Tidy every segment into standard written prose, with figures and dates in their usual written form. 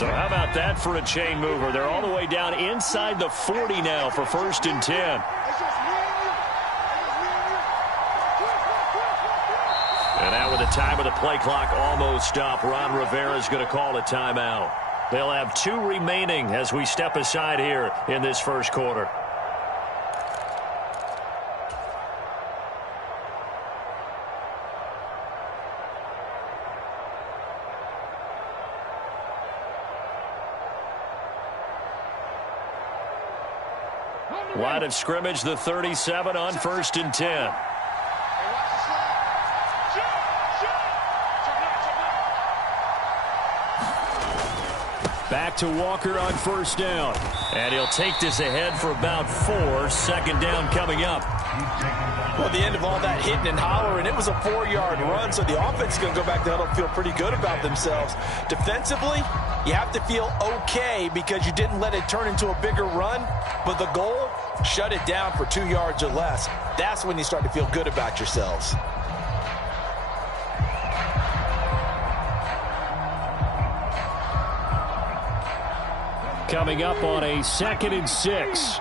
So how about that for a chain mover? They're all the way down inside the 40 now for 1st and 10. And now with the time of the play clock almost up, Ron Rivera is going to call a timeout. They'll have 2 remaining as we step aside here in this first quarter. Line of scrimmage, the 37 on 1st and 10. Back to Walker on 1st down. And he'll take this ahead for about 4. 2nd down coming up. Well, the end of all that hitting and hollering, it was a 4-yard run, so the offense is going to go back to huddle and feel pretty good about themselves. Defensively, you have to feel okay because you didn't let it turn into a bigger run, but the goal, shut it down for 2 yards or less. That's when you start to feel good about yourselves. Coming up on a 2nd and 6.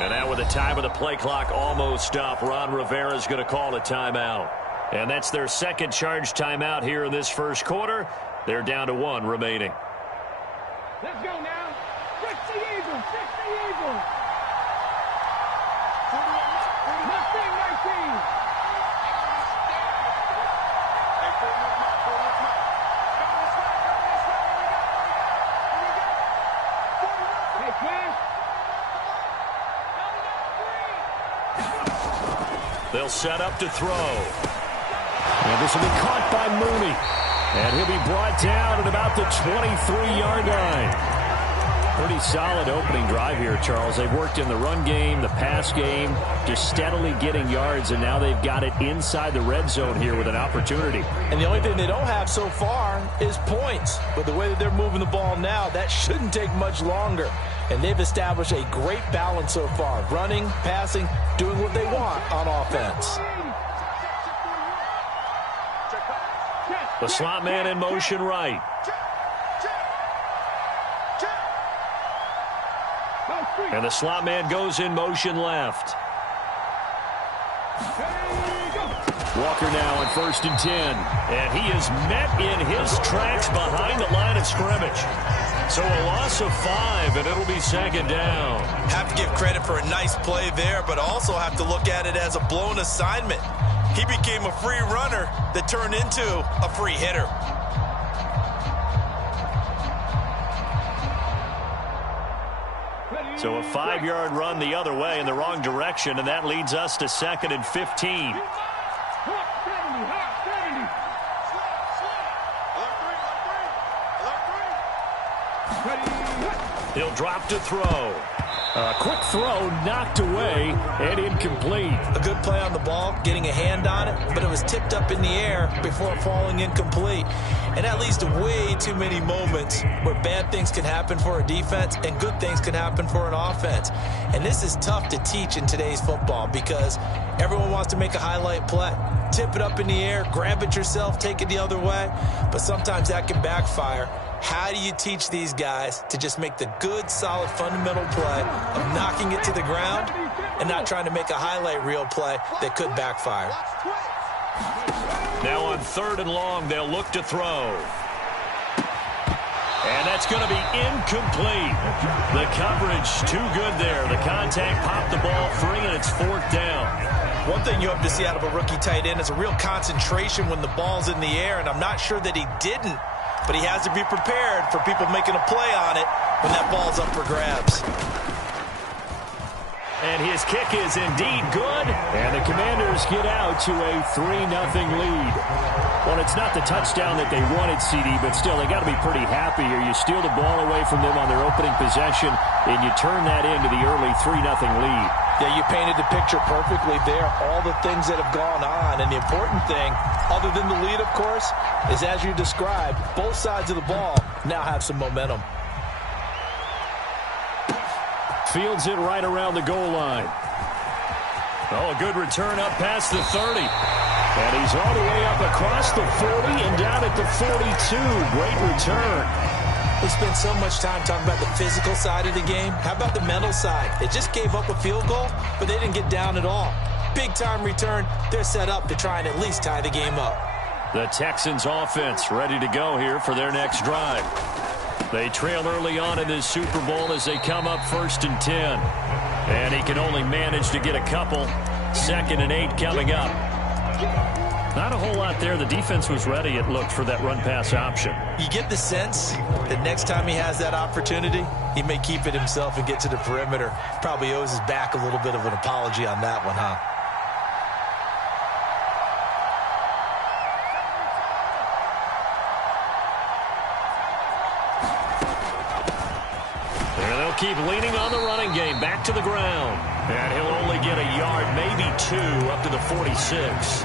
And now with the time of the play clock almost up, Ron Rivera is going to call a timeout. And that's their 2nd charge timeout here in this first quarter. They're down to 1 remaining. Let's go now. Fix the Eagles. Fix the Eagles. 19. Hey, Clash. They'll set up to throw. And this will be caught by Mooney. And he'll be brought down at about the 23-yard line. Pretty solid opening drive here, Charles. They've worked in the run game, the pass game, just steadily getting yards, and now they've got it inside the red zone here with an opportunity. And the only thing they don't have so far is points. But the way that they're moving the ball now, that shouldn't take much longer. And they've established a great balance so far. Running, passing, doing what they want on offense. The slot man in motion right. And the slot man goes in motion left. Walker now on 1st and 10. And he is met in his tracks behind the line of scrimmage. So a loss of 5, and it'll be 2nd down. Have to give credit for a nice play there, but also have to look at it as a blown assignment. He became a free runner that turned into a free hitter. So a 5-yard run the other way in the wrong direction, and that leads us to 2nd and 15. He'll drop to throw. A quick throw knocked away and incomplete. A good play on the ball, getting a hand on it, but it was tipped up in the air before falling incomplete. And that leads to way too many moments where bad things can happen for a defense and good things can happen for an offense. And this is tough to teach in today's football because everyone wants to make a highlight play. Tip it up in the air, grab it yourself, take it the other way. But sometimes that can backfire. How do you teach these guys to just make the good, solid, fundamental play of knocking it to the ground and not trying to make a highlight reel play that could backfire? Now on 3rd and long, they'll look to throw. And that's going to be incomplete. The coverage too good there. The contact popped the ball free, and it's 4th down. One thing you hope to see out of a rookie tight end is a real concentration when the ball's in the air, and I'm not sure that he didn't. But he has to be prepared for people making a play on it when that ball's up for grabs. And his kick is indeed good. And the Commanders get out to a 3-0 lead. Well, it's not the touchdown that they wanted, CD, but still, they got to be pretty happy here. You steal the ball away from them on their opening possession, and you turn that into the early 3-0 lead. Yeah, you painted the picture perfectly there. All the things that have gone on. And the important thing, other than the lead, of course, is as you described, both sides of the ball now have some momentum. Fields it right around the goal line. Oh, a good return up past the 30. And he's all the way up across the 40 and down at the 42. Great return. We spent so much time talking about the physical side of the game. How about the mental side? They just gave up a field goal, but they didn't get down at all. Big-time return. They're set up to try and at least tie the game up. The Texans offense ready to go here for their next drive. They trail early on in this Super Bowl as they come up 1st and 10. And he can only manage to get a couple. 2nd and 8 coming up. Not a whole lot there. The defense was ready, it looked, for that run-pass option. You get the sense that next time he has that opportunity, he may keep it himself and get to the perimeter. Probably owes his back a little bit of an apology on that one, huh? Keep leaning on the running game. Back to the ground. And he'll only get a yard, maybe 2, up to the 46.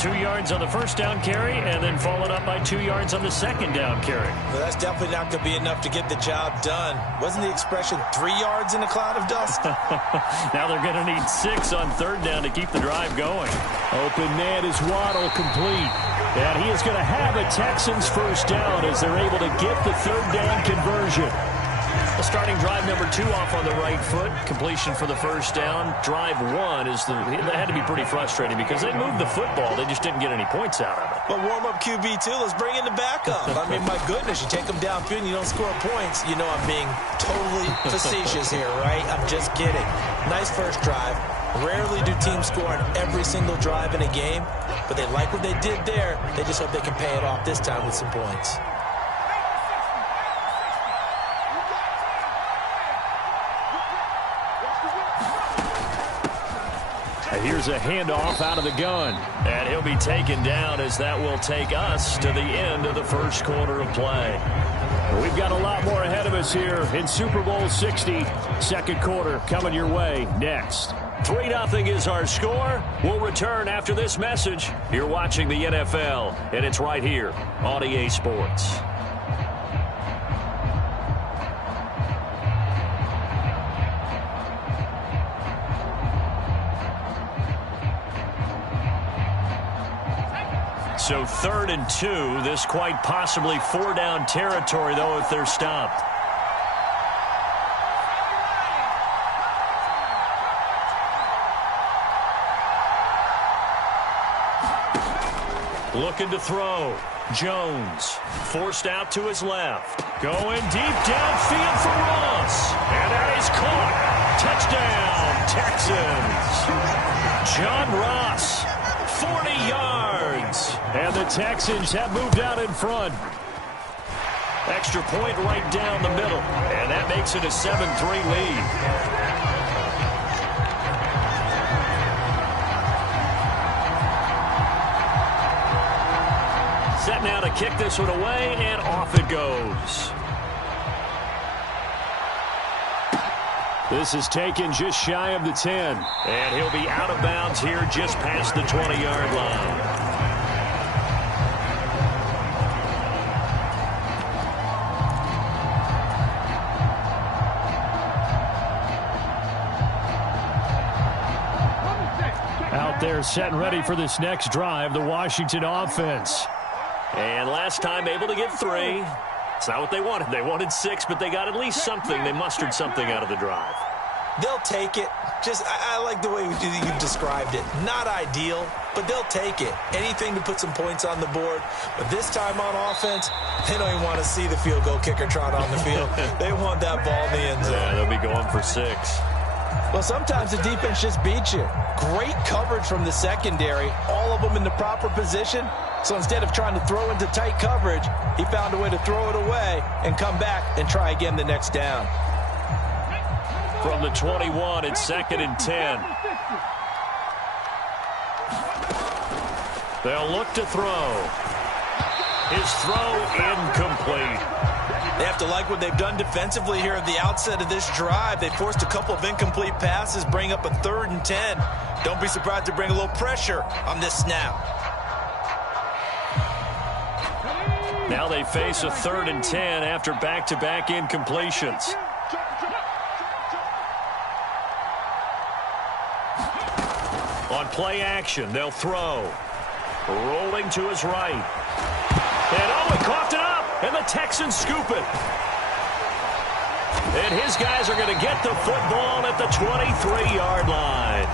2 yards on the first down carry, and then followed up by 2 yards on the second down carry. Well, that's definitely not going to be enough to get the job done. Wasn't the expression 3 yards in a cloud of dust? Now they're going to need 6 on 3rd down to keep the drive going. Open man is Waddle, complete. And he is going to have a Texans first down as they're able to get the 3rd down conversion. Starting drive number 2 off on the right foot. Completion for the first down. Drive 1 that had to be pretty frustrating because they moved the football. They just didn't get any points out of it. But warm-up QB2, let's bring in the backup. I mean, my goodness, you take them downfield and you don't score points. You know I'm being totally facetious here, right? I'm just kidding. Nice first drive. Rarely do teams score on every single drive in a game, but they like what they did there. They just hope they can pay it off this time with some points. Here's a handoff out of the gun. And he'll be taken down as that will take us to the end of the first quarter of play. We've got a lot more ahead of us here in Super Bowl 60. Second quarter coming your way next. 3-0 is our score. We'll return after this message. You're watching the NFL, and it's right here on EA Sports. So 3rd and 2. This quite possibly 4-down territory, though, if they're stopped. Looking to throw. Jones forced out to his left. Going deep downfield for Ross. And that is caught. Touchdown, Texans. John Ross, 40 yards. And the Texans have moved out in front. Extra point right down the middle. And that makes it a 7-3 lead. Set now to kick this one away, and off it goes. This is taken just shy of the 10. And he'll be out of bounds here just past the 20-yard line. Out there set and ready for this next drive, the Washington offense. And last time able to get 3. It's not what they wanted. They wanted 6, but they got at least something. They mustered something out of the drive. They'll take it. I like the way you described it. Not ideal, but they'll take it. Anything to put some points on the board. But this time on offense, they don't even want to see the field goal kicker trot on the field. They want that ball in the end zone. Yeah, they'll be going for 6. Well, sometimes the defense just beats you. Great coverage from the secondary. All of them in the proper position. So instead of trying to throw into tight coverage, he found a way to throw it away and come back and try again the next down. from the 21. It's 2nd and 10. They'll look to throw. His throw incomplete. They have to like what they've done defensively here at the outset of this drive. They forced a couple of incomplete passes, bring up a 3rd and 10. Don't be surprised to bring a little pressure on this snap. Now they face a 3rd and 10 after back-to-back incompletions. On play action, they'll throw. Rolling to his right. And oh, he coughed it up, and the Texans scoop it. And his guys are going to get the football at the 23-yard line.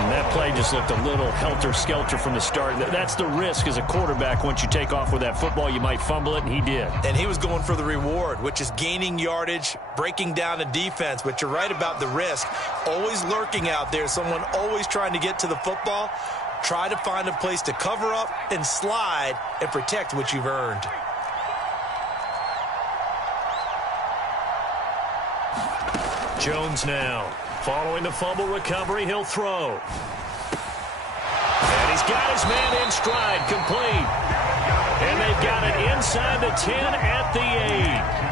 And that play just looked a little helter-skelter from the start. That's the risk as a quarterback. Once you take off with that football, you might fumble it, and he did. And he was going for the reward, which is gaining yardage, breaking down the defense. But you're right about the risk. Always lurking out there, someone always trying to get to the football. Try to find a place to cover up and slide and protect what you've earned. Jones now. Following the fumble recovery, he'll throw. And he's got his man in stride, complete. And they've got it inside the 10 at the 8.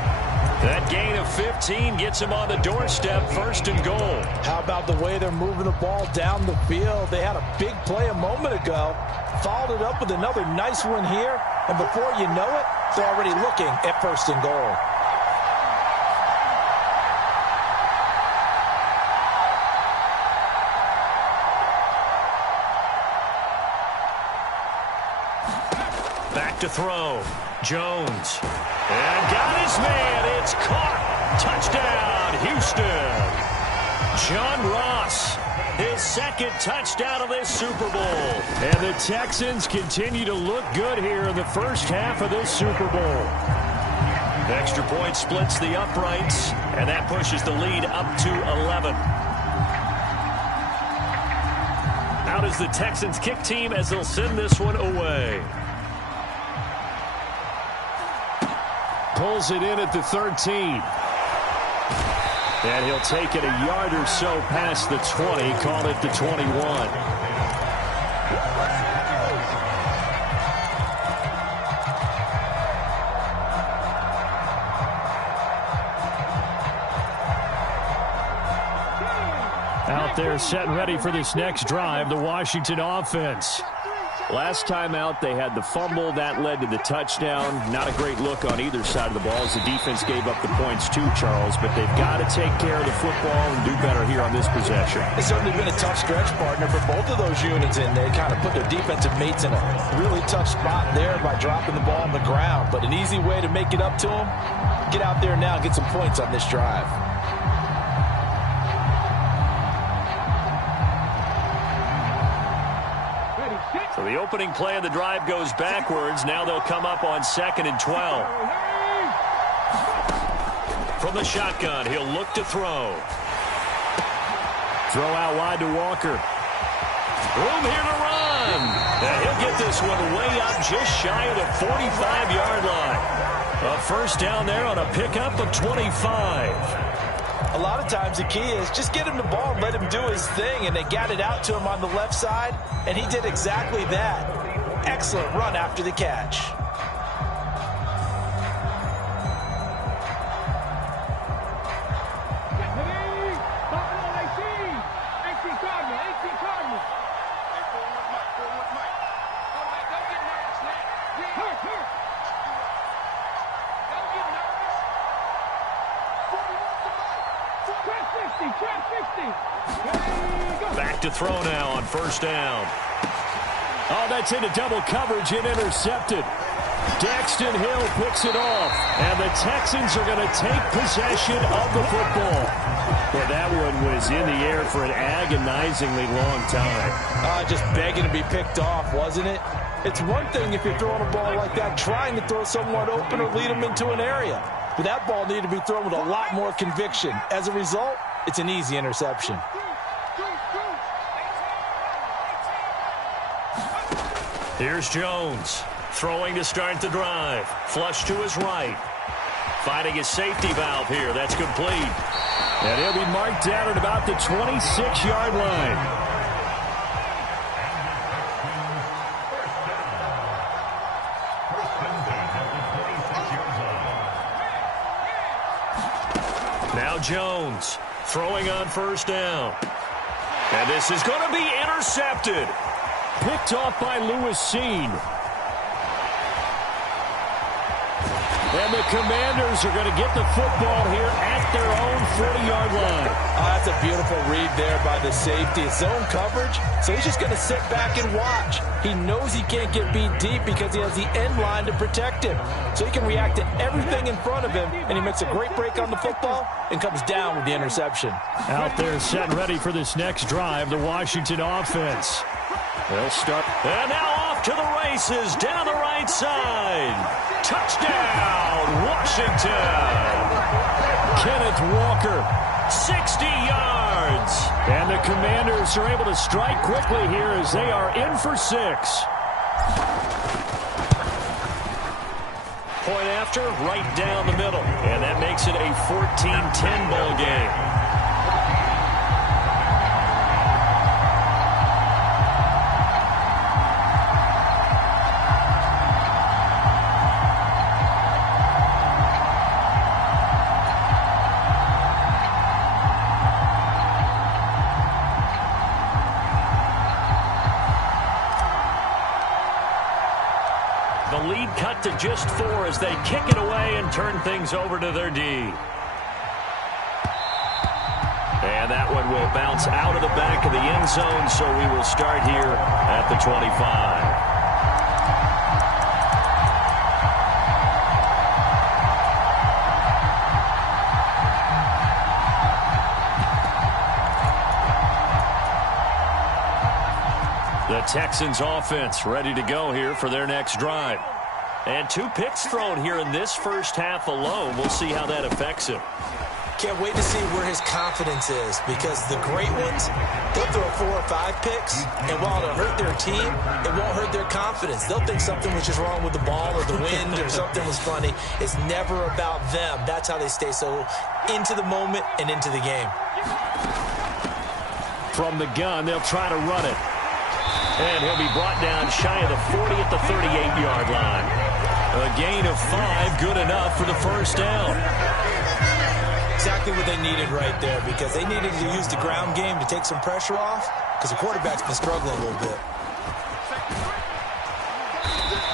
That gain of 15 gets him on the doorstep, 1st and goal. How about the way they're moving the ball down the field? They had a big play a moment ago, followed it up with another nice one here, and before you know it, they're already looking at 1st and goal. Back to throw. Jones. And got his man. It's caught. Touchdown, Houston. John Ross, his 2nd touchdown of this Super Bowl. And the Texans continue to look good here in the first half of this Super Bowl. Extra point splits the uprights, and that pushes the lead up to 11. Out is the Texans kick team as they'll send this one away. Pulls it in at the 13. And he'll take it a yard or so past the 20, call it the 21. Out there set and ready for this next drive, the Washington offense. Last time out, they had the fumble. That led to the touchdown. Not a great look on either side of the ball as the defense gave up the points too, Charles. But they've got to take care of the football and do better here on this possession. It's certainly been a tough stretch, partner, for both of those units in there. Kind of put their defensive mates in a really tough spot there by dropping the ball on the ground. But an easy way to make it up to them, get out there now and get some points on this drive. So the opening play of the drive goes backwards. Now they'll come up on 2nd and 12. From the shotgun, he'll look to throw. Throw out wide to Walker. Room here to run. And he'll get this one way up just shy of the 45-yard line. A first down there on a pickup of 25. A lot of times the key is just get him the ball and let him do his thing, and they got it out to him on the left side, and he did exactly that. Excellent run after the catch. Back to throw now on 1st down. Oh, that's into double coverage and intercepted. Daxton Hill picks it off, and the Texans are going to take possession of the football. Well, that one was in the air for an agonizingly long time. Just begging to be picked off, wasn't it? It's one thing if you're throwing a ball like that, trying to throw someone open or lead them into an area. But that ball needed to be thrown with a lot more conviction. As a result, it's an easy interception. Here's Jones, throwing to start the drive. Flush to his right. Finding his safety valve here. That's complete. And he'll be marked down at about the 26-yard line. Now Jones throwing on first down. And this is going to be intercepted. Picked off by Lewis Seen. And the Commanders are going to get the football here at their own 40-yard line. Oh, that's a beautiful read there by the safety. It's zone coverage, so he's just going to sit back and watch. He knows he can't get beat deep because he has the end line to protect him. So he can react to everything in front of him, and he makes a great break on the football and comes down with the interception. Out there set and ready for this next drive, the Washington offense. They'll start. And now off to the races down the right side. Touchdown, Washington. Kenneth Walker, 60 yards. And the Commanders are able to strike quickly here as they are in for 6. Point after, right down the middle. And that makes it a 14-10 ball game. The lead cut to just 4 as they kick it away and turn things over to their D. And that one will bounce out of the back of the end zone, so we will start here at the 25. The Texans offense ready to go here for their next drive. And 2 picks thrown here in this first half alone. We'll see how that affects him. Can't wait to see where his confidence is, because the great ones, they'll throw 4 or 5 picks, and while it'll hurt their team, it won't hurt their confidence. They'll think something was just wrong with the ball or the wind or something was funny. It's never about them. That's how they stay so into the moment and into the game. From the gun, they'll try to run it. And he'll be brought down shy of the 40 at the 38-yard line. A gain of 5, good enough for the first down. Exactly what they needed right there, because they needed to use the ground game to take some pressure off, because the quarterback's been struggling a little bit.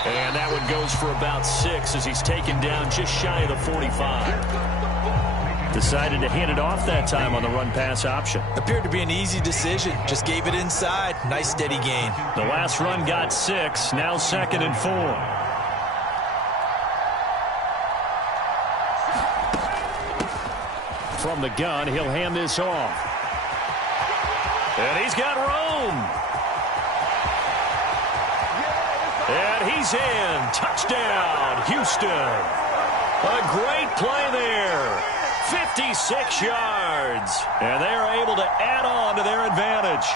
And that one goes for about 6 as he's taken down just shy of the 45. Decided to hand it off that time on the run-pass option. Appeared to be an easy decision. Just gave it inside. Nice, steady gain. The last run got 6. Now 2nd and 4. From the gun, he'll hand this off. And he's got room. And he's in. Touchdown, Houston. A great play there. 56 yards. And they are able to add on to their advantage.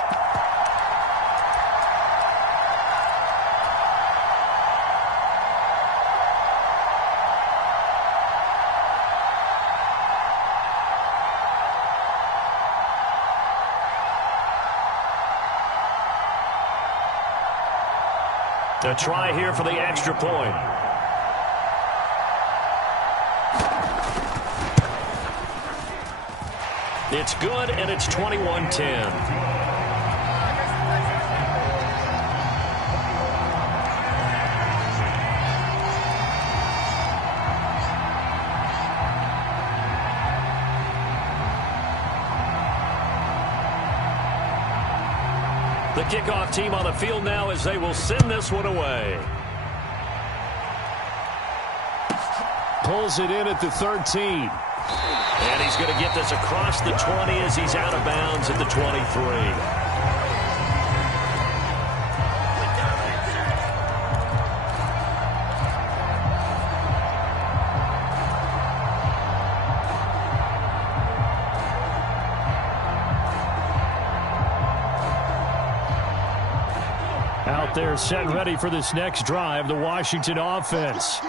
A try here for the extra point. It's good, and it's 21-10. The kickoff team on the field now as they will send this one away. Pulls it in at the 13. And he's going to get this across the 20 as he's out of bounds at the 23. Out there set ready for this next drive, the Washington offense.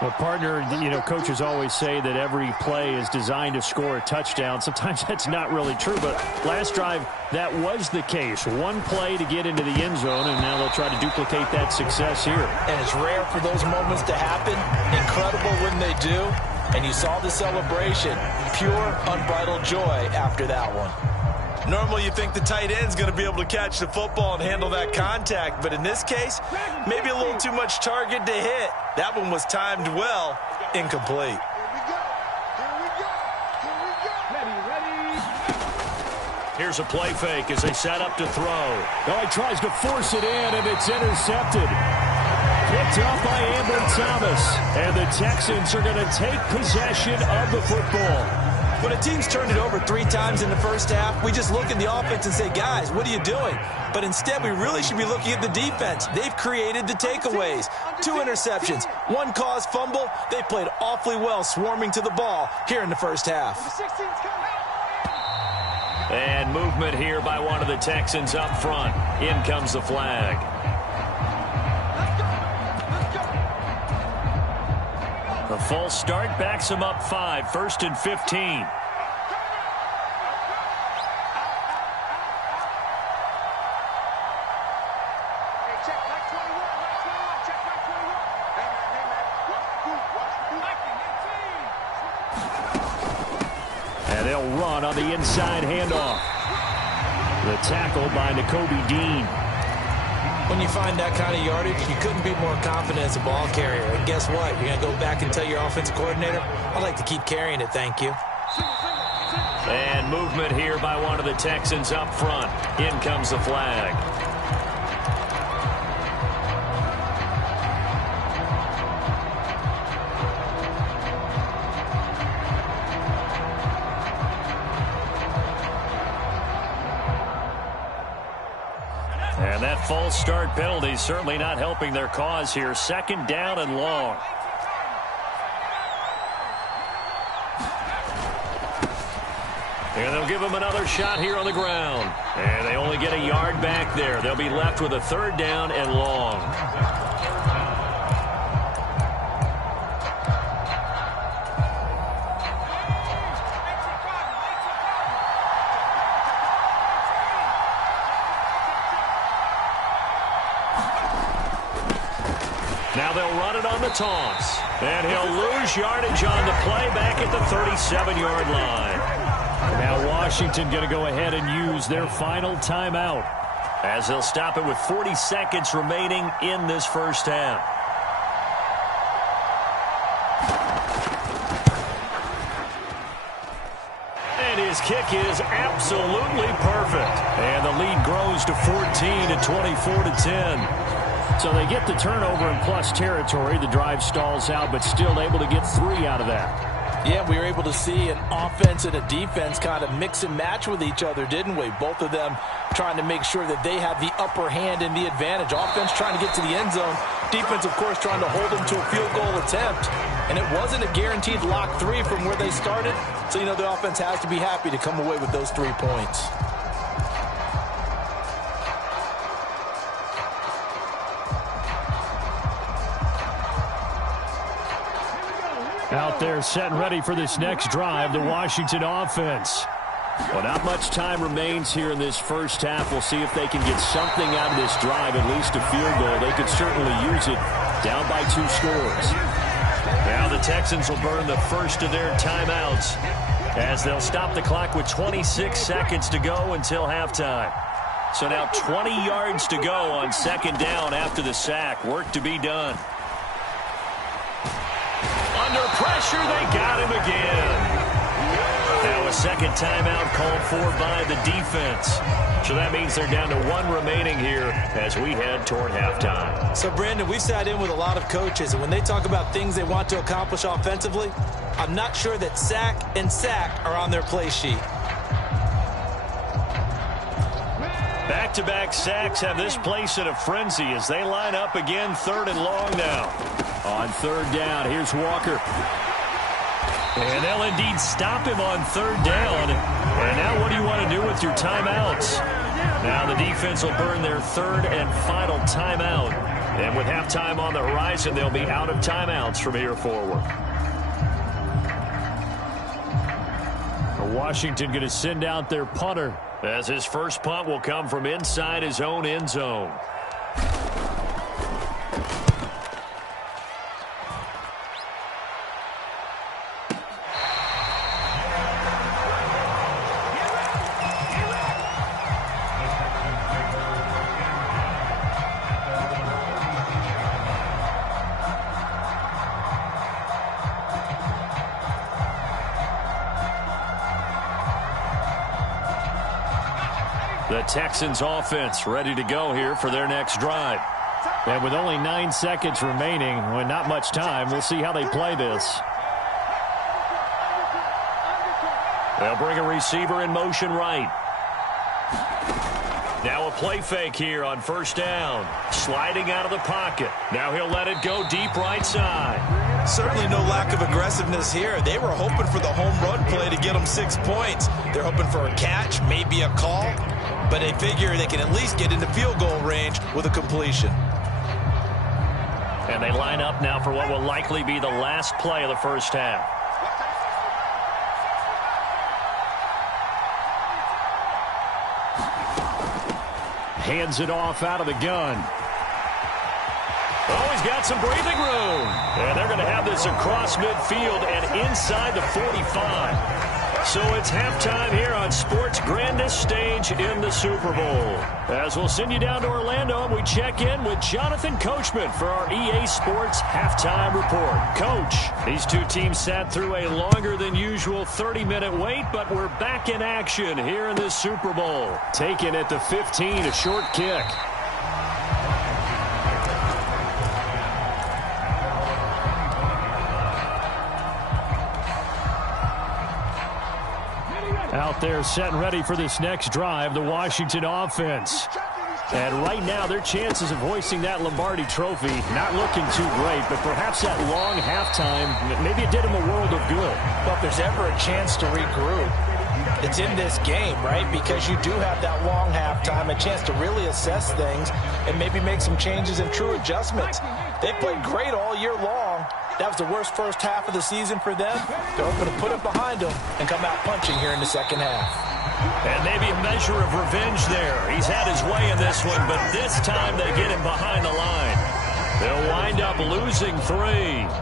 Well, partner, coaches always say that every play is designed to score a touchdown. Sometimes that's not really true, but last drive, that was the case. One play to get into the end zone, and now they'll try to duplicate that success here. And it's rare for those moments to happen. Incredible when they do. And you saw the celebration. Pure, unbridled joy after that one. Normally you think the tight end's going to be able to catch the football and handle that contact, but in this case, maybe a little too much target to hit. That one was timed well, incomplete. Here's a play fake as they set up to throw. Oh, he tries to force it in, and it's intercepted. Picked off by Amber Thomas, and the Texans are going to take possession of the football. When a team's turned it over 3 times in the first half, we just look at the offense and say, guys, what are you doing? But instead, we really should be looking at the defense. They've created the takeaways. 2 interceptions, 1 caused fumble. They played awfully well swarming to the ball here in the first half. And movement here by one of the Texans up front. In comes the flag. The false start backs him up 5, 1st and 15. And they'll run on the inside handoff. The tackle by Nakobe Dean. When you find that kind of yardage, you couldn't be more confident as a ball carrier. And guess what? You're going to go back and tell your offensive coordinator, I'd like to keep carrying it, thank you. And movement here by one of the Texans up front. In comes the flag. And that false start penalty certainly not helping their cause here. 2nd down and long. And they'll give him another shot here on the ground. And they only get a yard back there. They'll be left with a 3rd down and long. Now they'll run it on the toss. And he'll lose yardage on the play back at the 37-yard line. Now Washington going to go ahead and use their final timeout as they'll stop it with 40 seconds remaining in this first half. And his kick is absolutely perfect. And the lead grows to 14 at 24-10. So they get the turnover in plus territory. The drive stalls out, but still able to get 3 out of that. Yeah, we were able to see an offense and a defense kind of mix and match with each other, didn't we? Both of them trying to make sure that they have the upper hand and the advantage. Offense trying to get to the end zone. Defense, of course, trying to hold them to a field goal attempt. And it wasn't a guaranteed lock 3 from where they started. So, the offense has to be happy to come away with those 3 points. Out there set and ready for this next drive, the Washington offense. Well, not much time remains here in this first half. We'll see if they can get something out of this drive, at least a field goal. They could certainly use it down by 2 scores. Now the Texans will burn the first of their timeouts as they'll stop the clock with 26 seconds to go until halftime. So now 20 yards to go on 2nd down after the sack. Work to be done. Under pressure, they got him again. Now a 2nd timeout called for by the defense. So that means they're down to 1 remaining here as we head toward halftime. So, Brandon, we've sat in with a lot of coaches, and when they talk about things they want to accomplish offensively, I'm not sure that sack and sack are on their play sheet. Back-to-back sacks have this place in a frenzy as they line up again 3rd and long now. On 3rd down, here's Walker. And they'll indeed stop him on 3rd down. And now what do you want to do with your timeouts? Now the defense will burn their 3rd and final timeout And with halftime on the horizon, they'll be out of timeouts from here forward. Washington going to send out their punter, as his first punt will come from inside his own end zone. The Texans offense ready to go here for their next drive. And with only 9 seconds remaining, with not much time, we'll see how they play this. They'll bring a receiver in motion right. Now a play fake here on first down. Sliding out of the pocket. Now he'll let it go deep right side. Certainly no lack of aggressiveness here. They were hoping for the home run play to get them 6 points. They're hoping for a catch, maybe a call, but they figure they can at least get into field goal range with a completion. And they line up now for what will likely be the last play of the first half. Hands it off out of the gun. Oh, he's got some breathing room. And they're going to have this across midfield and inside the 45. So it's halftime here on sports' grandest stage in the Super Bowl. As we'll send you down to Orlando, and we check in with Jonathan Coachman for our EA Sports Halftime Report. Coach, these two teams sat through a longer than usual 30-minute wait, but we're back in action here in this Super Bowl. Taken at the 15, a short kick. Out there set and ready for this next drive, the Washington offense. And right now, their chances of hoisting that Lombardi trophy not looking too great, but perhaps that long halftime, maybe it did them a world of good. Well, if there's ever a chance to regroup, it's in this game, right? Because you do have that long halftime, a chance to really assess things and maybe make some changes and true adjustments. They played great all year long. That was the worst first half of the season for them. They're hoping to put it behind them and come out punching here in the second half. And maybe a measure of revenge there. He's had his way in this one, but this time they get him behind the line. They'll wind up losing 3,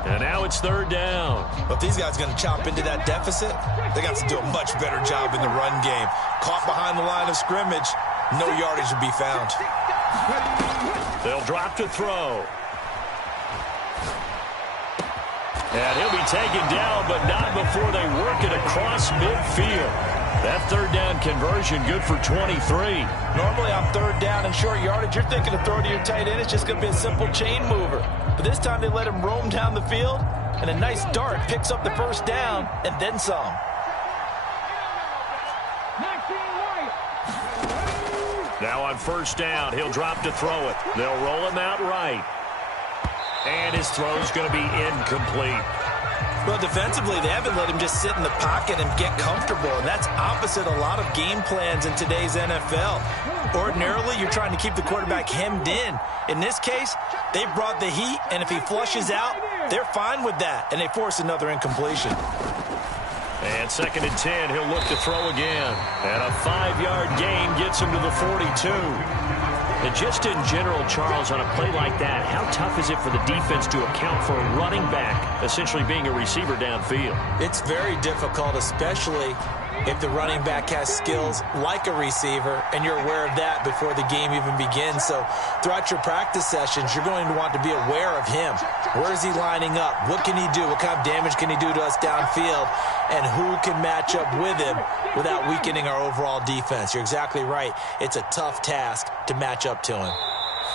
and now it's third down. But these guys are going to chop into that deficit. They got to do a much better job in the run game. Caught behind the line of scrimmage, no yardage to be found. They'll drop to throw. And he'll be taken down, but not before they work it across midfield. That third down conversion good for 23. Normally on third down and short yardage, you're thinking to throw to your tight end. It's just going to be a simple chain mover. But this time they let him roam down the field, and a nice dart picks up the first down and then some. Now on first down, he'll drop to throw it. They'll roll him out right. And his throw's going to be incomplete. Well, defensively, they haven't let him just sit in the pocket and get comfortable, and that's opposite a lot of game plans in today's NFL. Ordinarily, you're trying to keep the quarterback hemmed in. In this case, they brought the heat, and if he flushes out, they're fine with that, and they force another incompletion. And second and 10, he'll look to throw again. And a 5-yard gain gets him to the 42. And just in general, Charles, on a play like that, how tough is it for the defense to account for a running back essentially being a receiver downfield? It's very difficult, especially if the running back has skills like a receiver, and you're aware of that before the game even begins. So throughout your practice sessions, you're going to want to be aware of him. Where is he lining up? What can he do? What kind of damage can he do to us downfield? And who can match up with him without weakening our overall defense? You're exactly right. It's a tough task to match up to him.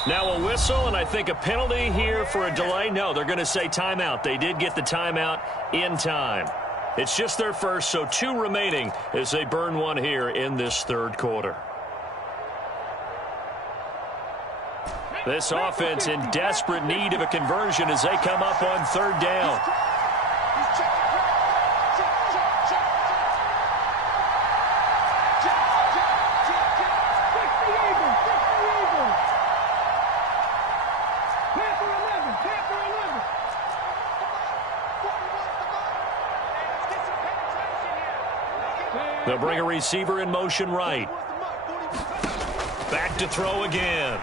Now a whistle, and I think a penalty here for a delay. No, they're going to say timeout. They did get the timeout in time. It's just their first, so 2 remaining as they burn one here in this third quarter. This offense in desperate need of a conversion as they come up on third down. They'll bring a receiver in motion right. Back to throw again.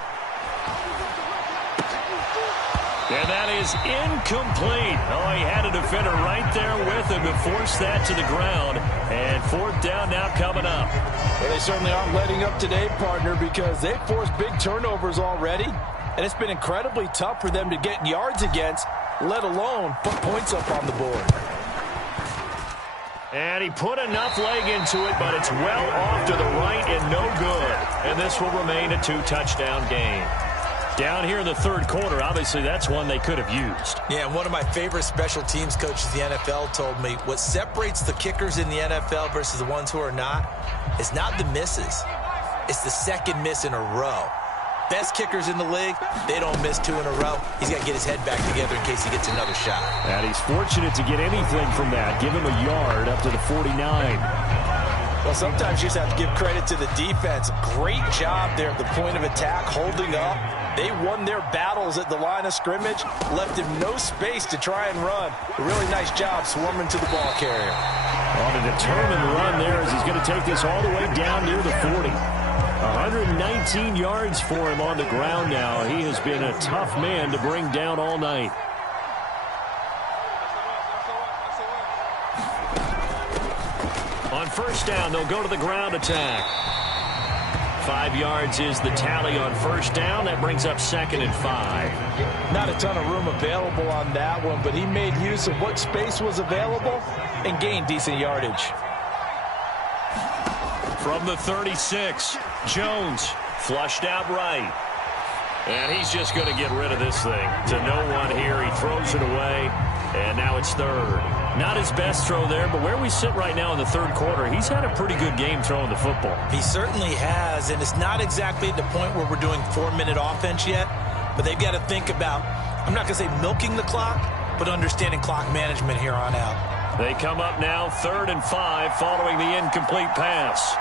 And that is incomplete. Oh, he had a defender right there with him to force that to the ground. And fourth down now coming up. Well, they certainly aren't letting up today, partner, because they've forced big turnovers already. And it's been incredibly tough for them to get yards against, let alone put points up on the board. And he put enough leg into it, but it's well off to the right and no good. And this will remain a two-touchdown game. Down here in the third quarter, obviously that's one they could have used. Yeah, and one of my favorite special teams coaches in the NFL told me what separates the kickers in the NFL versus the ones who are not is not the misses. It's the second miss in a row. Best kickers in the league, they don't miss two in a row. He's got to get his head back together in case he gets another shot. And he's fortunate to get anything from that. Give him a yard up to the 49. Well, sometimes you just have to give credit to the defense. Great job there at the point of attack, holding up. They won their battles at the line of scrimmage, left him no space to try and run. A really nice job swarming to the ball carrier. On a determined run there as he's going to take this all the way down near the 40. 119 yards for him on the ground now. He has been a tough man to bring down all night. On first down, they'll go to the ground attack. 5 yards is the tally on first down. That brings up 2nd and 5. Not a ton of room available on that one, but he made use of what space was available and gained decent yardage. From the 36, Jones flushed out right. And he's just going to get rid of this thing. To no one here. He throws it away, and now it's third. Not his best throw there, but where we sit right now in the third quarter, he's had a pretty good game throwing the football. He certainly has, and it's not exactly at the point where we're doing 4-minute offense yet, but they've got to think about, I'm not going to say milking the clock, but understanding clock management here on out. They come up now 3rd and 5 following the incomplete pass.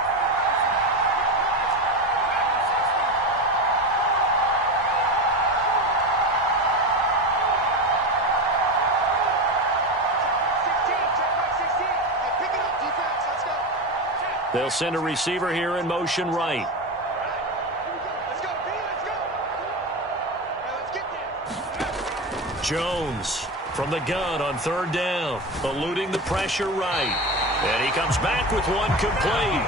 They'll send a receiver here in motion right. Let's go, let's go. Let's get there. Jones from the gun on 3rd down, eluding the pressure right. And he comes back with one complete.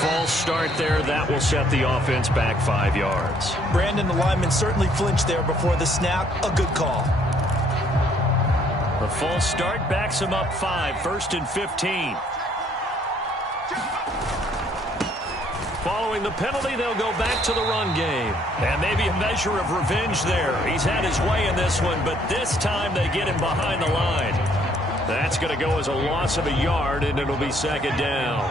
False start there. That will set the offense back 5 yards. Brandon, the lineman, certainly flinched there before the snap. A good call. The false start backs him up 5, 1st and 15. Following the penalty, they'll go back to the run game. And maybe a measure of revenge there. He's had his way in this one, but this time they get him behind the line. That's going to go as a loss of a yard, and it'll be 2nd down.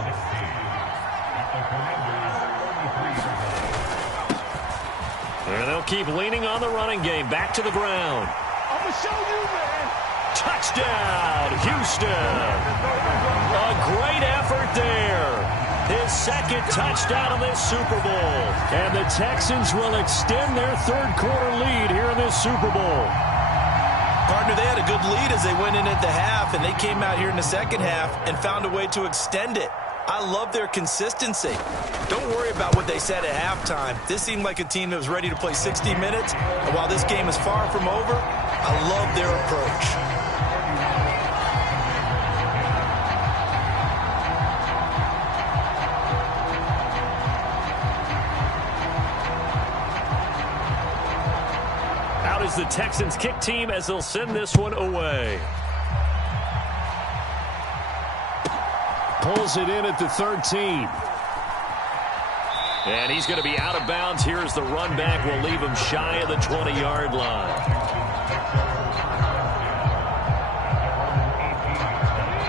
And they'll keep leaning on the running game. Back to the ground. I'm going to show you, man. Touchdown, Houston. A great effort there. His 2nd touchdown of this Super Bowl. And the Texans will extend their third quarter lead here in this Super Bowl. Partner, they had a good lead as they went in at the half, and they came out here in the second half and found a way to extend it. I love their consistency. Don't worry about what they said at halftime. This seemed like a team that was ready to play 60 minutes. And while this game is far from over, I love their approach. Out is the Texans kick team as they'll send this one away. Pulls it in at the 13. And he's going to be out of bounds. Here's the run back. Will leave him shy of the 20-yard line.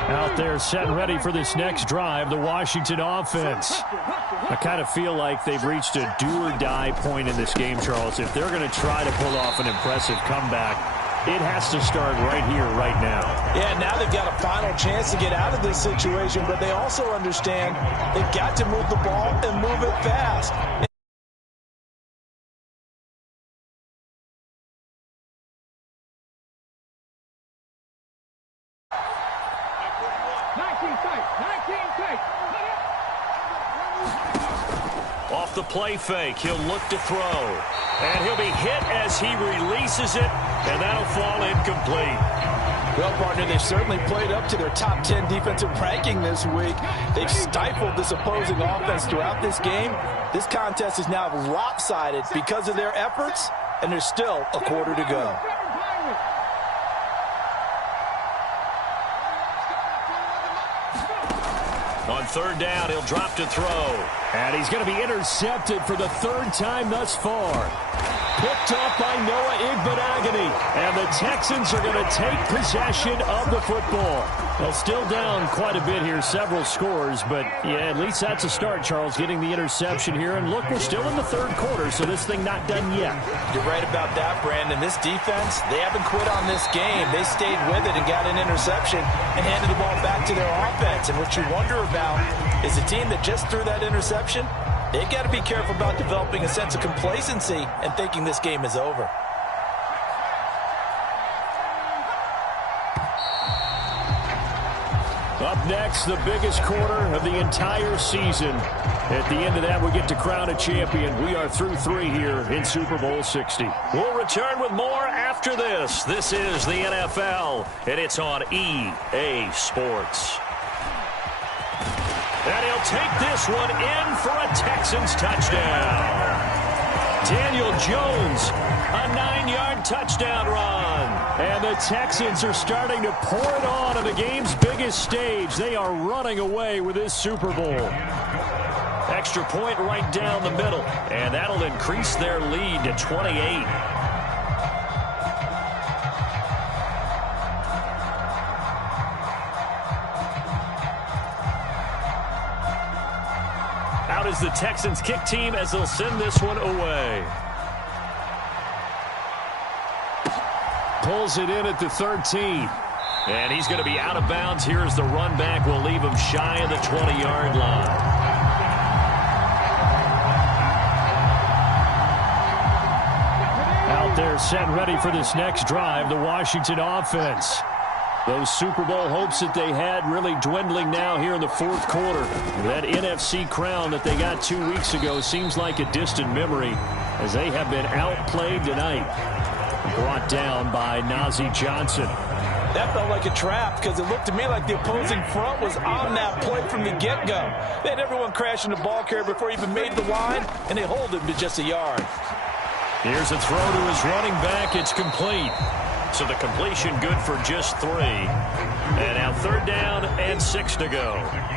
Out there set and ready for this next drive, the Washington offense. I kind of feel like they've reached a do-or-die point in this game, Charles. If they're going to try to pull off an impressive comeback, it has to start right here, right now. Yeah, now they've got a final chance to get out of this situation, but they also understand they've got to move the ball and move it fast. 19 tight. 19 tight. Off the play fake, he'll look to throw. And he'll be hit as he releases it, and that'll fall incomplete. Well, partner, they've certainly played up to their top 10 defensive ranking this week. They've stifled this opposing offense throughout this game. This contest is now lopsided because of their efforts, and there's still a quarter to go. On third down, he'll drop to throw. And he's going to be intercepted for the third time thus far. Picked off by Noah Igbenogany. And the Texans are going to take possession of the football. Well, still down quite a bit here, several scores. But, yeah, at least that's a start, Charles, getting the interception here. And, look, we're still in the third quarter, so this thing not done yet. You're right about that, Brandon. This defense, they haven't quit on this game. They stayed with it and got an interception and handed the ball back to their offense. And what you wonder about is a team that just threw that interception, they've got to be careful about developing a sense of complacency and thinking this game is over. Up next, the biggest quarter of the entire season. At the end of that, we get to crown a champion. We are through 3 here in Super Bowl 60. We'll return with more after this. This is the NFL, and it's on EA Sports. And he'll take this one in for a Texans touchdown. Daniel Jones, a 9-yard touchdown run. And the Texans are starting to pour it on the game's biggest stage. They are running away with this Super Bowl. Extra point right down the middle. And that'll increase their lead to 28. Out is the Texans kick team as they'll send this one away. Pulls it in at the 13. And he's going to be out of bounds here as the run back will leave him shy of the 20-yard line. Out there set ready for this next drive, the Washington offense. Those Super Bowl hopes that they had really dwindling now here in the fourth quarter. That NFC crown that they got 2 weeks ago seems like a distant memory as they have been outplayed tonight. Brought down by Najee Johnson. That felt like a trap because it looked to me like the opposing front was on that play from the get-go. They had everyone crashing the ball carrier before he even made the line, and they hold him to just a yard. Here's a throw to his running back. It's complete. So the completion good for just 3. And now third down and 6 to go.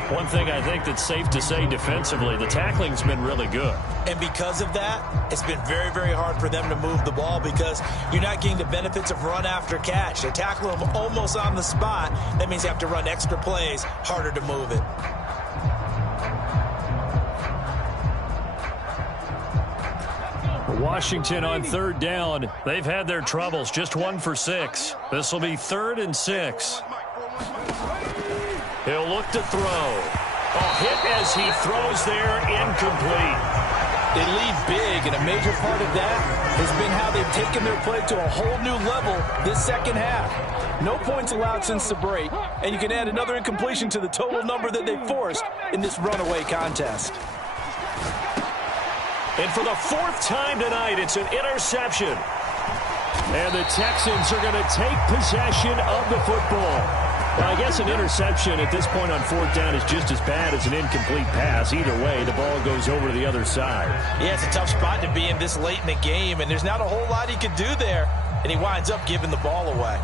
One thing I think that's safe to say defensively, the tackling's been really good. And because of that, it's been very, very hard for them to move the ball because you're not getting the benefits of run after catch. They tackle them almost on the spot. That means you have to run extra plays, harder to move it. Washington on third down. They've had their troubles, just 1 for 6. This will be 3rd and 6. He'll look to throw. A hit as he throws there, incomplete. They lead big, and a major part of that has been how they've taken their play to a whole new level this second half. No points allowed since the break, and you can add another incompletion to the total number that they forced in this runaway contest. And for the 4th time tonight, it's an interception. And the Texans are going to take possession of the football. Well, I guess an interception at this point on 4th down is just as bad as an incomplete pass. Either way, the ball goes over to the other side. Yeah, it's a tough spot to be in this late in the game, and there's not a whole lot he could do there. And he winds up giving the ball away.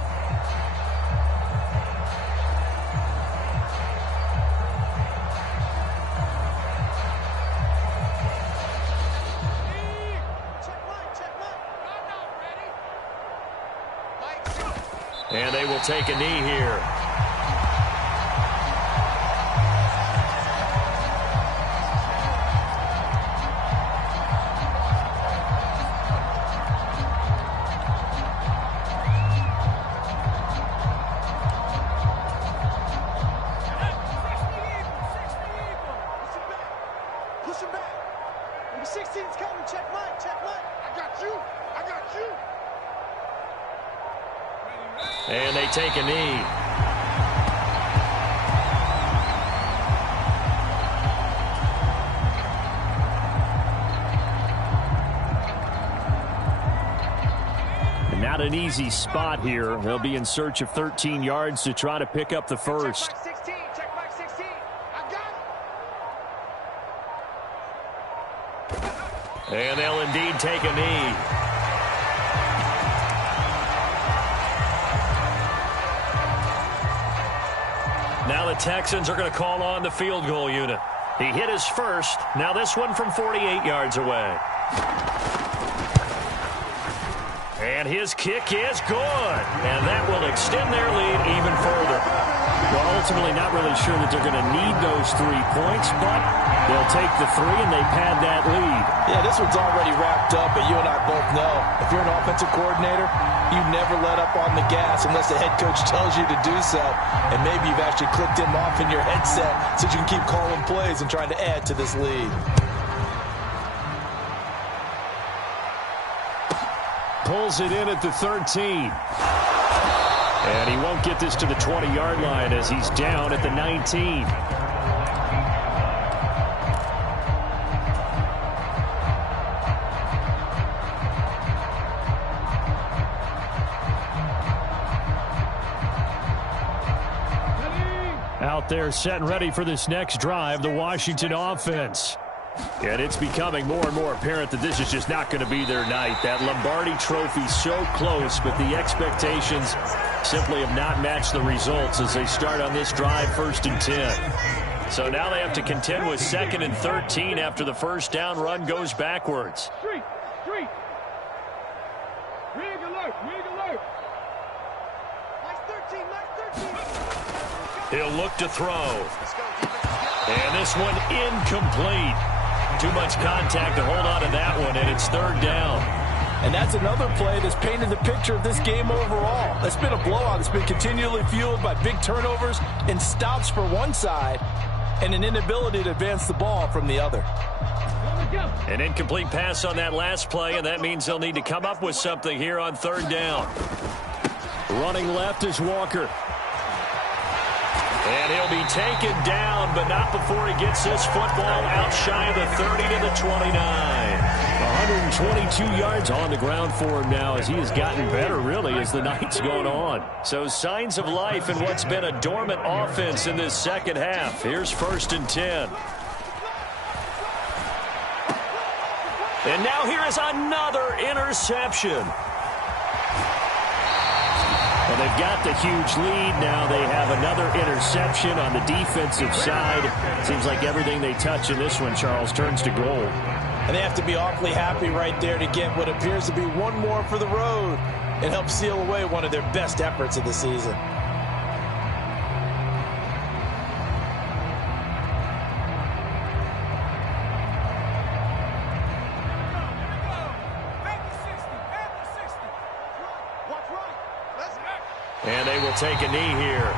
And they will take a knee here. Push him back. Number 16's coming. Check mine. Check mine. I got you. I got you. And they take a knee. an easy spot here. They'll be in search of 13 yards to try to pick up the first. Check back 16. Check back 16. I got it. And they'll indeed take a knee. Now the Texans are going to call on the field goal unit. He hit his first. Now this one from 48 yards away. And his kick is good. And that will extend their lead even further. Well, ultimately not really sure that they're going to need those 3 points, but they'll take the 3 and they pad that lead. Yeah, this one's already wrapped up, but you and I both know if you're an offensive coordinator, you never let up on the gas unless the head coach tells you to do so. And maybe you've actually clicked him off in your headset so you can keep calling plays and trying to add to this lead. Pulls it in at the 13. And he won't get this to the 20-yard line as he's down at the 19. Out there set and ready for this next drive, the Washington offense. And it's becoming more and more apparent that this is just not going to be their night. That Lombardi trophy so close, but the expectations simply have not matched the results as they start on this drive 1st and 10. So now they have to contend with 2nd and 13 after the first down run goes backwards. Street. Rig alert. Nice 13. He'll look to throw. And this one incomplete. Too much contact to hold on to that one, and it's 3rd down. And that's another play that's painted the picture of this game overall. It's been a blowout. It's been continually fueled by big turnovers and stops for one side and an inability to advance the ball from the other. An incomplete pass on that last play, and that means they'll need to come up with something here on 3rd down. Running left is Walker. And he'll be taken down, but not before he gets this football out shy of the 30 to the 29. 122 yards on the ground for him now as he has gotten better, really, as the night's gone on. So signs of life in what's been a dormant offense in this second half. Here's 1st and 10. And now here is another interception. Well, they've got the huge lead. Now they have another interception on the defensive side. Seems like everything they touch in this one, Charles, turns to gold. And they have to be awfully happy right there to get what appears to be one more for the road and help seal away one of their best efforts of the season. And they will take a knee here.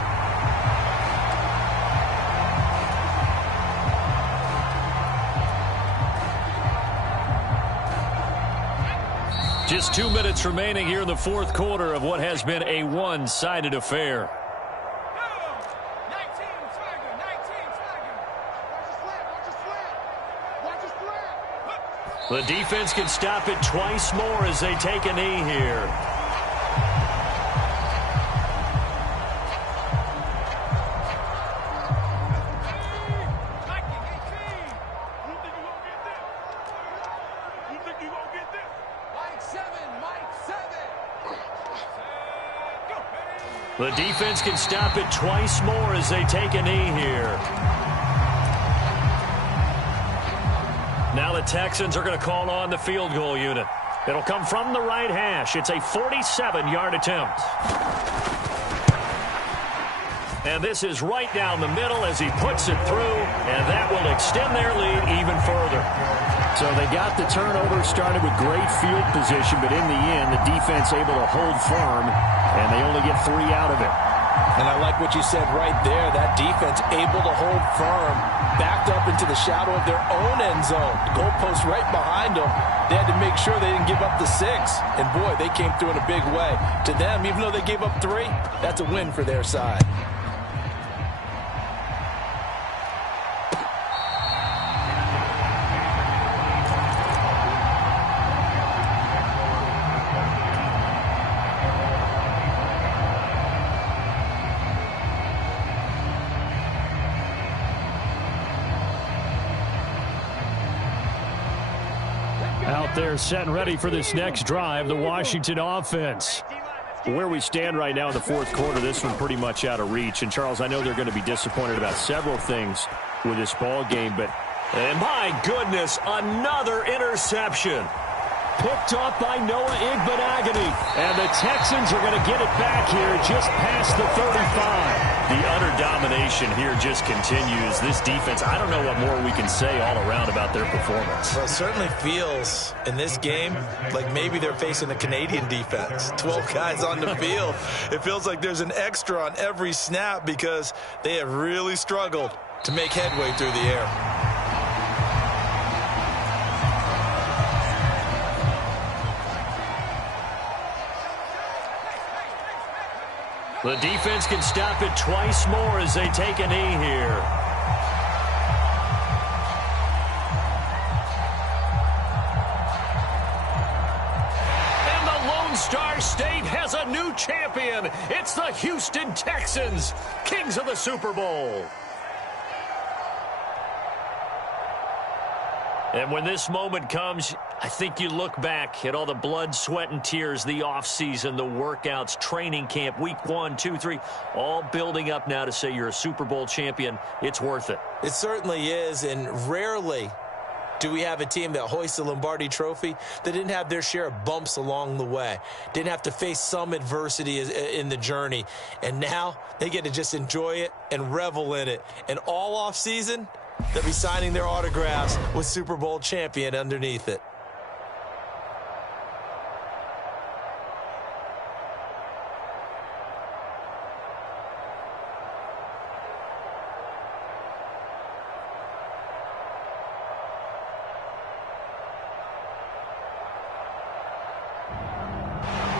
Just 2 minutes remaining here in the 4th quarter of what has been a one-sided affair. The defense can stop it twice more as they take a knee here. The defense can stop it twice more as they take a knee here. Now the Texans are going to call on the field goal unit. It'll come from the right hash. It's a 47-yard attempt. And this is right down the middle as he puts it through, and that will extend their lead even further. So they got the turnover, started with great field position, but in the end, the defense able to hold firm, and they only get 3 out of it. And I like what you said right there. That defense able to hold firm, backed up into the shadow of their own end zone. The goalpost right behind them. They had to make sure they didn't give up the 6. And, boy, they came through in a big way. To them, even though they gave up 3, that's a win for their side. They're set and ready for this next drive, the Washington offense. Where we stand right now in the fourth quarter, this one pretty much out of reach. And, Charles, I know they're going to be disappointed about several things with this ball game, but and my goodness, another interception. Picked off by Noah Igbenogany. And the Texans are going to get it back here just past the 35. The utter domination here just continues. This defense, I don't know what more we can say all around about their performance. Well, it certainly feels in this game like maybe they're facing a Canadian defense. 12 guys on the field. It feels like there's an extra on every snap because they have really struggled to make headway through the air. The defense can stop it twice more as they take a knee here. And the Lone Star State has a new champion. It's the Houston Texans, kings of the Super Bowl. And when this moment comes, I think you look back at all the blood, sweat, and tears, the offseason, the workouts, training camp, week 1, 2, 3, all building up now to say you're a Super Bowl champion. It's worth it. It certainly is, and rarely do we have a team that hoists the Lombardi Trophy that didn't have their share of bumps along the way, didn't have to face some adversity in the journey, and now they get to just enjoy it and revel in it. And all offseason, they'll be signing their autographs with Super Bowl champion underneath it.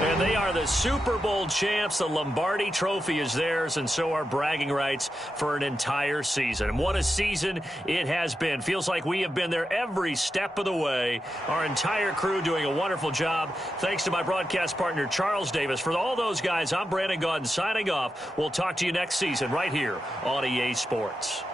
And they are the Super Bowl champs. The Lombardi Trophy is theirs, and so are bragging rights for an entire season. And what a season it has been. Feels like we have been there every step of the way. Our entire crew doing a wonderful job. Thanks to my broadcast partner, Charles Davis. For all those guys, I'm Brandon Gaudin signing off. We'll talk to you next season right here on EA Sports.